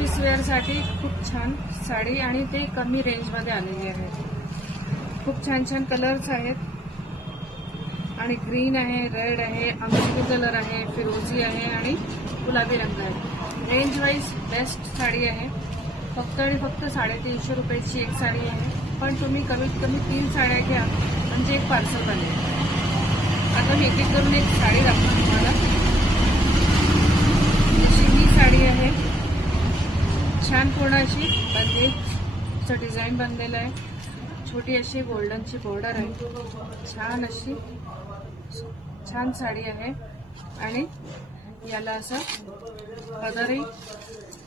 Office वेअरसाठी खूप छान साडी आणि ते कमी रेंजमध्ये आलेली आहे। खूप छान छान कलर्स आहेत आणि ग्रीन आहे, रेड आहे, अंगठी कलर आहे, फिरोजी आहे आणि गुलाबी रंग आहे। रेंज वाईज बेस्ट साडी आहे। फक्त आणि फक्त 350 रुपयाची एक साडी आहे, पण तुम्ही कमीत कमी 3 साड्या घ्या म्हणजे एक पार्सल बनेल। आता मी एक एक करून एक साडी दाखवते तुम्हाला। जशी ही साडी आहे, छान पूर्ण अशी बंदेजचं डिझाईन बनलेलं आहे। छोटी अशी गोल्डनची बॉर्डर आहे, छान अशी छान साडी आहे आणि याला असं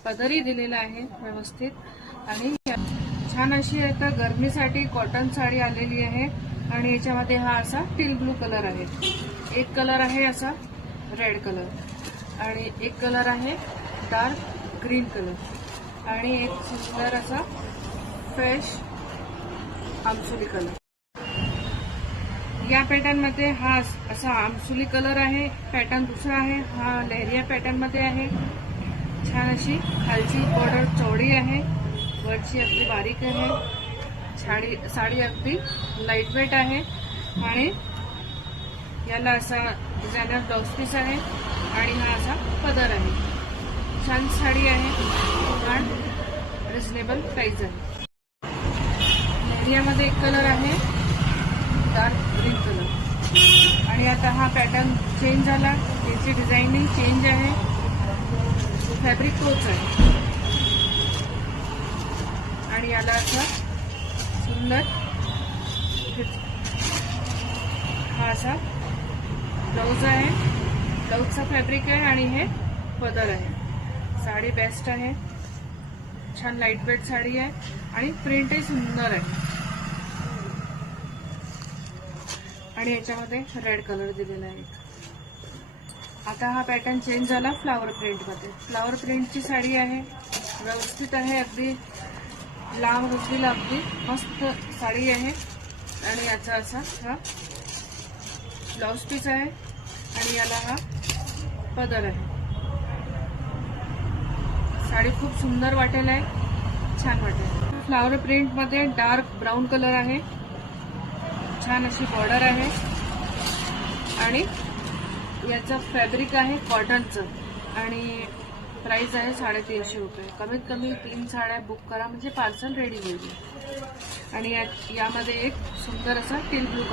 पदरी दिलेला आहे व्यवस्थित। आणि छान अशी आता गरमीसाठी कॉटन साडी आलेली आहे आणि याच्यामध्ये हा असा टील ब्लू कलर आहे। एक कलर आहे असा रेड कलर आणि एक कलर आहे डार्क ग्रीन कलर आणि एक सुंदर असा फ्रेश आमसुली कलर। या पॅटर्न मध्ये हा असा आमसुली कलर आहे। पॅटर्न दुसरा आहे, हा लहरिया पॅटर्न मध्ये आहे। छान अशी खालची बॉर्डर चौडी आहे, वरची अगदी बारीक आहे। साडी अगदी लाईट वेट आहे आणि याला असा डिझायनर ब्लाउज पीस आहे आणि हा असा पदर आहे। छान साडी आहे आणि रिझनेबल प्राइस आहे। लहरियामध्ये एक कलर आहे डार्क ग्रीन कलर आणि आता हा पॅटर्न चेंज झाला, त्याची डिझायनिंग चेंज आहे, फॅब्रिक तोच आहे आणि याला असा सुंदर हा असा ब्लाउज आहे। ब्लाउजचा फॅब्रिक आहे आणि हे पदर आहे। साडी बेस्ट आहे, छान लाईट वेट साडी आहे आणि प्रिंटही सुंदर आहे आणि याच्यामध्ये रेड कलर दिलेला आहे। आता हा पॅटर्न चेंज झाला फ्लावर प्रिंटमध्ये। फ्लावर प्रिंटची साडी आहे, व्यवस्थित आहे, अगदी लांब रुचलेला अगदी मस्त साडी आहे आणि याचा असा हा ब्लाउज पीस आहे आणि याला हा पदर आहे। साडी खूप सुंदर वाटेल आहे, छान वाटेल। फ्लावर प्रिंटमध्ये डार्क ब्राऊन कलर आहे, छान अशी बॉर्डर आहे आणि याचं फॅब्रिक आहे कॉटनचं आणि प्राइस आहे 350 रुपये। कमीत कमी 3 साड्या बुक करा म्हणजे पार्सल रेडी होईल। आणि यामध्ये एक सुंदर असा टील ब्लू कलर